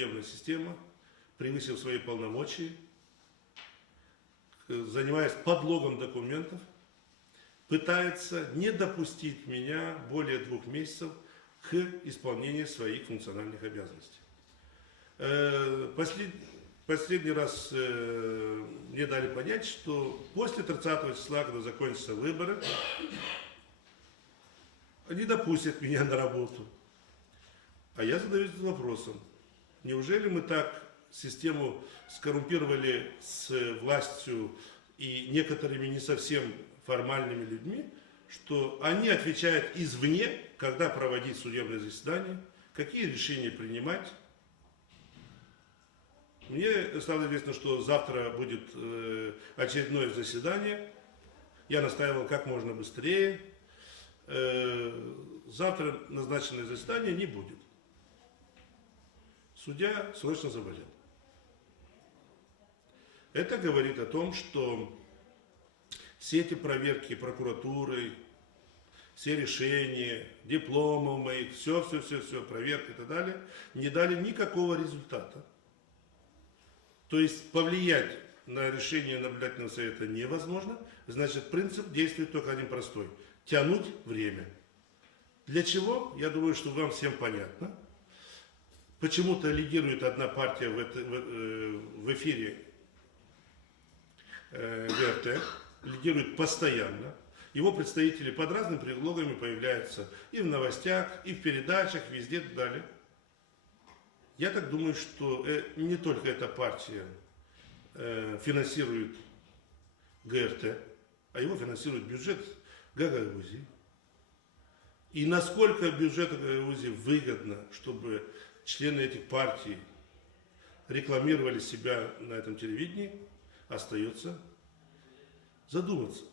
судебная система, превысив свои полномочия, занимаясь подлогом документов, пытается не допустить меня более 2 месяцев к исполнению своих функциональных обязанностей. Последний раз мне дали понять, что после 30 числа, когда закончатся выборы, они допустят меня на работу. А я задаюсь вопросом, неужели мы так систему скоррумпировали с властью и некоторыми не совсем формальными людьми, что они отвечают извне, когда проводить судебное заседание, какие решения принимать. Мне стало известно, что завтра будет очередное заседание. Я настаивал как можно быстрее. Завтра назначенное заседание не будет. Судья срочно заболел. Это говорит о том, что все эти проверки прокуратуры, все решения, дипломов моих, все, проверки и так далее, не дали никакого результата. То есть повлиять на решение наблюдательного совета невозможно, значит принцип действует только один простой – тянуть время. Для чего? Я думаю, что вам всем понятно. Почему-то лидирует одна партия в эфире ГРТ, лидирует постоянно. Его представители под разными предлогами появляются и в новостях, и в передачах, везде и так далее. Я так думаю, что не только эта партия финансирует ГРТ, а его финансирует бюджет Гагаузии. И насколько бюджету Гагаузии выгодно, чтобы члены этих партий рекламировали себя на этом телевидении, остается задуматься.